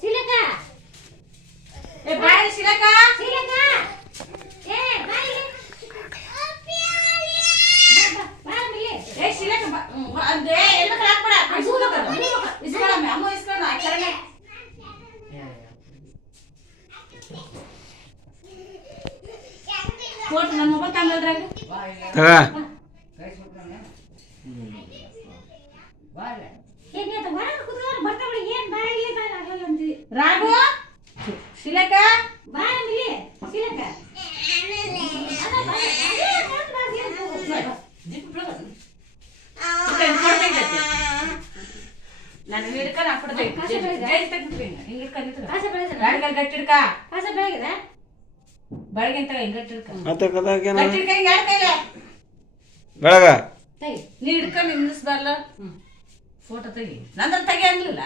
ಶಿಲಕ ಏ ಬಾಯ್ ಶಿಲಕ ಶಿಲಕ ಏ ಬಾಯ್ ಏ ಶಿಲಕ ಅಂದ್ರೆ ಎಲ್ಲ ಹಾಕ್ಬೇಡ ಇಸ್ಕೊಳಮ್ಮ ಅಮ್ಮ ಇಸ್ಕೊಳ್ಳ ಕೆಳಗೆ ಫೋಟೋ ನನ್ನ ಮೊಬೈಲ್ ತಗೊಂಡ್ರಾಗ ರಾಘು ಶಿಲಕ ಶಿಲಕ ನಾನು ಹಿಡ್ಕೊಂಡು ಹಾಕ್ಬಿಡ್ದೆ ಹಿಂಗೆ ಗಟ್ಟಿಡ್ಕ ಬೆಳಗ್ಗೆ ಅಂತ ಹಿಂಗೆ ಗಟ್ಟಿಡ್ಕ ಗಟ್ಟಿಡ್ಕ ಹಿಂಗೆ ಆಡ್ಕೈಲೆ ಬೆಳಗ ನೀ ಹಿಡ್ಕೊಂಡು ನಿಲ್ಲಿಸ್ಬಾರ್ಲ ಫೋಟೋ ತೆಗಿ ನಂದ್ರ ತೆಗಿ ಅನ್ಲಿಲ್ಲ